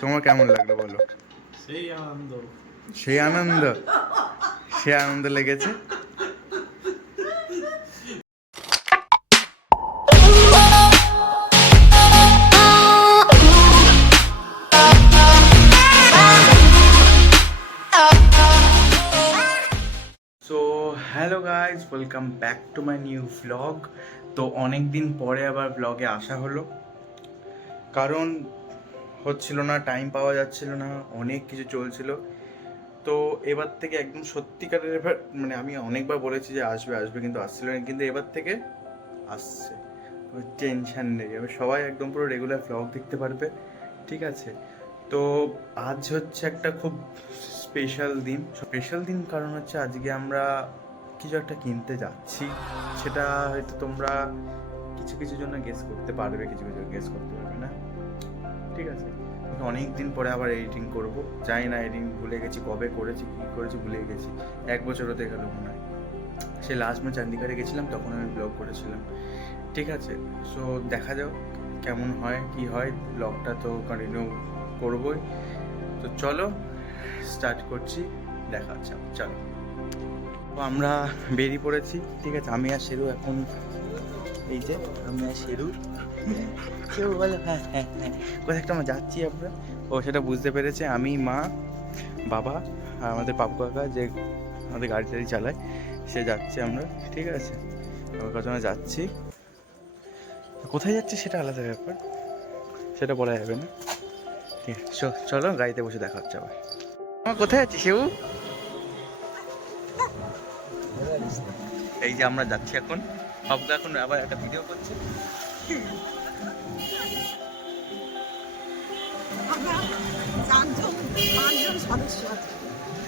তোমার কেমন লাগলো বলো? সেই আনন্দ। সেই আনন্দ, সে আনন্দ লেগেছে। So hello guys, welcome back to my new vlog. তো অনেক দিন পরে আবার ভ্লগে আসা হলো, কারণ হচ্ছিল না, টাইম পাওয়া যাচ্ছিল না, অনেক কিছু চলছিল। তো এবার থেকে একদম সত্যিকারের, এবার মানে আমি অনেকবার বলেছি যে আসবে আসবে, কিন্তু আসছিল না, কিন্তু এবার থেকে আসছে। টেনশন নেই, এবার সবাই একদম পুরো রেগুলার ভ্লগ দেখতে পারবে, ঠিক আছে? তো আজ হচ্ছে একটা খুব স্পেশাল দিন কারণ হচ্ছে আজকে আমরা কিছু একটা কিনতে যাচ্ছি। সেটা হয়তো তোমরা কিছু কিছু জন্য গেস করতে পারবে, কিছু কিছু গেস করতে পারবে না, ঠিক আছে? অনেক দিন পরে আবার এডিটিং করব, জানি না এডিটিং ভুলে গেছি, কবে করেছি কী করেছি ভুলে গেছি। 1 বছর হতে গেল মনে হয়। সে লাস্ট আমি চণ্ডীগড়ে গেছিলাম, তখন আমি ব্লগ করেছিলাম, ঠিক আছে? সো দেখা যাক কেমন হয় কি হয়, ব্লগটা তো কন্টিনিউ করবই। তো চলো স্টার্ট করছি, দেখা হচ্ছে আবার, চলো। তো আমরা বেরিয়ে পড়েছি, ঠিক আছে? আমি আর শেরু এখন, এই যে আমি আর শেরু, কেউ বলে হ্যাঁ হ্যাঁ হ্যাঁ, কোথায় একটা আমরা যাচ্ছি আমরা, ও সেটা বুঝতে পেরেছে। আমি, মা, বাবা আর আমাদের পাপু কাকা, যে আমাদের গাড়ি টাড়ি চালায়, সে যাচ্ছে আমরা, ঠিক আছে? ওর কাছে আমরা যাচ্ছি। কোথায় যাচ্ছি সেটা আলাদা ব্যাপার, সেটা বলা যাবে না, ঠিক আছে? চলো গাড়িতে বসে দেখা হচ্ছে আবার। আমার কোথায় যাচ্ছি সেও, এই যে আমরা যাচ্ছি এখন। পাপু এখন আবার একটা ভিডিও করছে।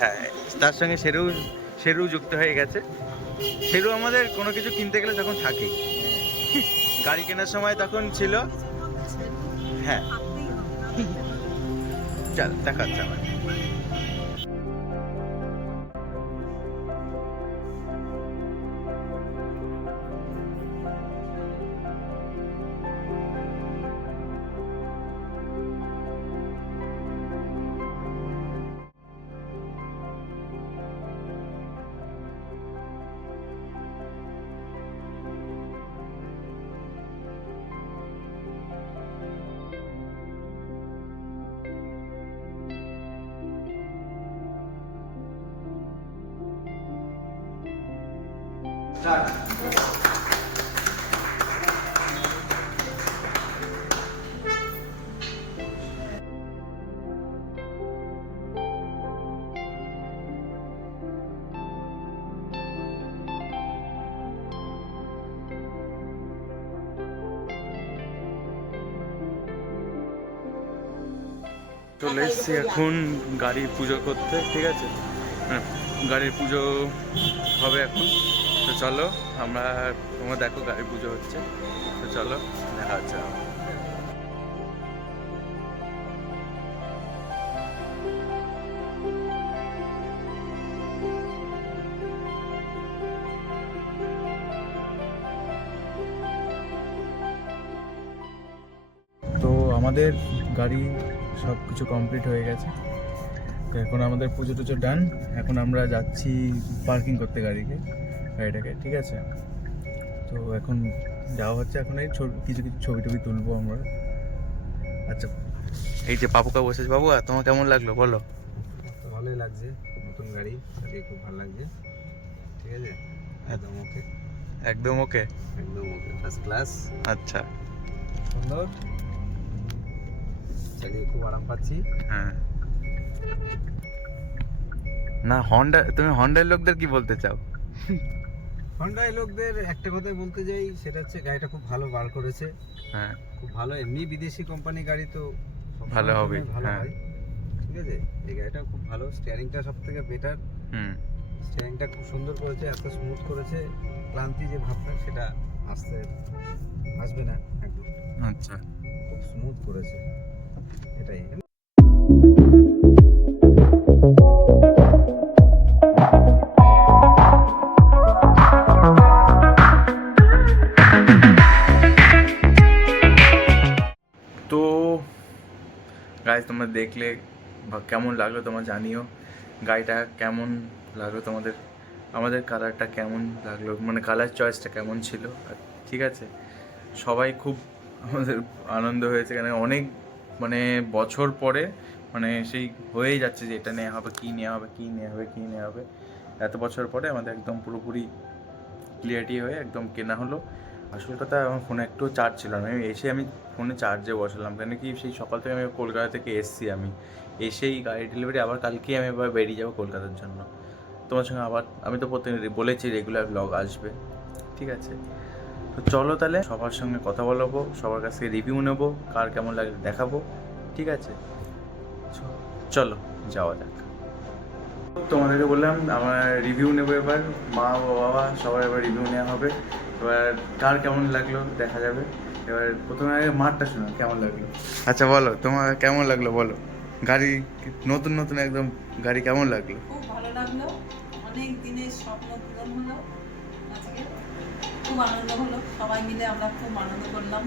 হ্যাঁ, তার সঙ্গে শেরু যুক্ত হয়ে গেছে। শেরু আমাদের কোনো কিছু কিনতে গেলে তখন থাকেই, গাড়ি কেনার সময় তখন ছিল। হ্যাঁ, চল দেখা হচ্ছে আমার। চলে এসছি এখন গাড়ি পুজো করতে, ঠিক আছে? গাড়ির পুজো হবে এখন। তো চলো, তোমরা দেখো গাড়ির পুজো হচ্ছে, তো চলো দেখা হচ্ছে। তো আমাদের গাড়ি সব কিছু কমপ্লিট হয়ে গেছে, তো এখন আমাদের পুজো টুজো ডান। এখন আমরা যাচ্ছি পার্কিং করতে গাড়িটাকে, ঠিক আছে? তো এখন যাওয়া হচ্ছে, এখন এই কিছু কিছু ছবি টবি তুলবো আমরা। আচ্ছা, এই যে পাপুকা বসেছে। বাবু, তোমার কেমন লাগলো বলো? ভালোই লাগছে, নতুন গাড়ি চালিয়ে খুব ভালো লাগছে, ঠিক আছে? একদম ওকে, একদম ওকে, একদম ওকে, ফার্স্ট ক্লাস। আচ্ছা, সুন্দর চালিয়ে খুব আরাম পাচ্ছি। হ্যাঁ। না, তুমি হন্ডার লোকদের কি বলতে চাও? হন্ডাই লোকদের একটা কথাই বলতে যাই, সেটা হচ্ছে গাড়িটা খুব ভালো বার করেছে। হ্যাঁ, খুব ভালো। এমনি বিদেশি কোম্পানি গাড়ি তো ভালো হবে, ভালো হ্যাঁ। হয়, ঠিক আছে? এই গাড়িটা খুব ভালো, স্টিয়ারিংটা সব থেকে বেটার। স্টিয়ারিংটা খুব সুন্দর করেছে, এত স্মুথ করেছে, ক্লান্তি যে ভাবটা সেটা আসবে না একদম। আচ্ছা, খুব স্মুথ করেছে, এটাই। তো গাইজ তোমরা দেখলে কেমন লাগলো তোমরা জানিও, গাড়িটা কেমন লাগলো তোমাদের, আমাদের কালারটা কেমন লাগলো, মানে কালার চয়েসটা কেমন ছিল। আর ঠিক আছে, সবাই খুব আমাদের আনন্দ হয়েছে, কেন অনেক মানে বছর পরে মানে সেই হয়েই যাচ্ছে যে এটা নেওয়া হবে, কী নেওয়া হবে, কী নেওয়া হবে, কী নেওয়া হবে, এত বছর পরে আমাদের একদম পুরোপুরি ক্লিয়ারিটি হয়ে একদম কেনা হলো। আসল কথা, আমার ফোনে একটু চার্জ ছিল না, আমি ফোনে চার্জে বসালাম, কেন কি সেই সকাল থেকে আমি কলকাতা থেকে এসেছি, আমি এসেই গাড়ি ডেলিভারি, আবার কালকেই আমি আবার বেরিয়ে যাবো কলকাতার জন্য। তোমার সঙ্গে আবার আমি তো প্রত্যেক বলেছি রেগুলার ব্লগ আসবে, ঠিক আছে? তো চলো তাহলে সবার সঙ্গে কথা বলবো, সবার কাছ থেকে রিভিউ নেবো, কার কেমন লাগে দেখাবো, ঠিক আছে? চলো যাওয়া যাক। তোমাদেরকে বললাম আমার রিভিউ নেবো এবার, মা বাবা সবার এবার রিভিউ নেওয়া হবে, এবার কার কেমন লাগলো দেখা যাবে। এবার প্রথমে আগে মাঠটা শোনো কেমন লাগলো। আচ্ছা বলো তোমার কেমন লাগলো, বলো গাড়ি নতুন নতুন একদম গাড়ি কেমন লাগলো? খুব ভালো লাগলো, অনেক দিনের স্বপ্ন পূরণ হলো আজকে, খুব আনন্দ হলো, সবাই মিলে আমরা খুব আনন্দ করলাম।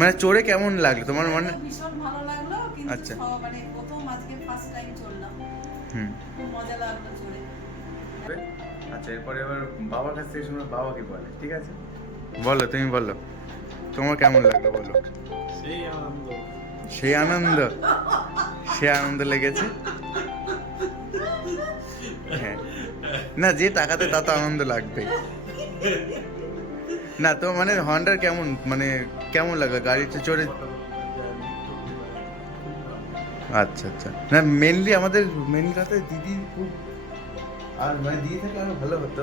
মানে চড়ে কেমন লাগলো তোমার, মানে ভীষণ ভালো লাগলো, কিন্তু আচ্ছা। মানে প্রথম আজকে ফার্স্ট টাইম চললাম, খুব মজা লাগলো চড়ে। আচ্ছা এরপরে এবার বাবার কাছ থেকে শুনো বাবা কি বলে, ঠিক আছে? বলো তুমি বলো তোমার কেমন লাগলো বলো। সেই আনন্দ সে আনন্দ লেগেছে, হ্যাঁ না যে টাকাতে তা তো আনন্দ লাগবে না। তো মানে হন্ডার কেমন মানে কেমন লাগলো গাড়িতে চড়ে? আচ্ছা আচ্ছা, না মেনলি আমাদের মেন কথা দিদি খুব, আর মানে দিদি থাকলে আরো ভালো হতো।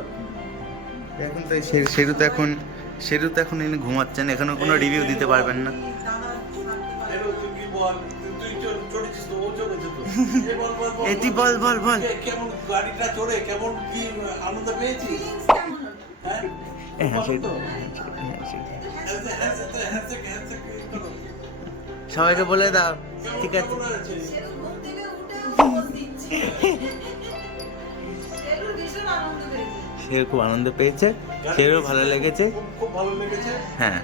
এখন তো সেরু তো এখন এনে ঘুমাচ্ছেন, এখনো কোনো রিভিউ দিতে পারবেন না। এটি বল বল বল কেমন গাড়িটা চড়ে কেমন কি আনন্দ পেয়েছিস? সবাইকে বলে দাও, ঠিক আছে? সে খুব আনন্দ পেয়েছে, সেও ভালো লেগেছে, খুব ভালো লেগেছে। হ্যাঁ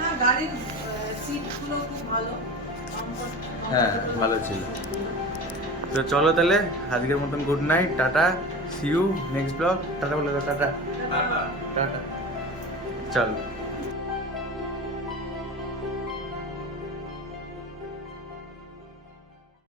না, গাড়ির সিটগুলো খুব ভালো, হ্যাঁ ভালো ছিল। তো চলো তাহলে আজকের মতন good night, tata, see you next blog. Tata বলে দাও, টাটা টাটা, চলো।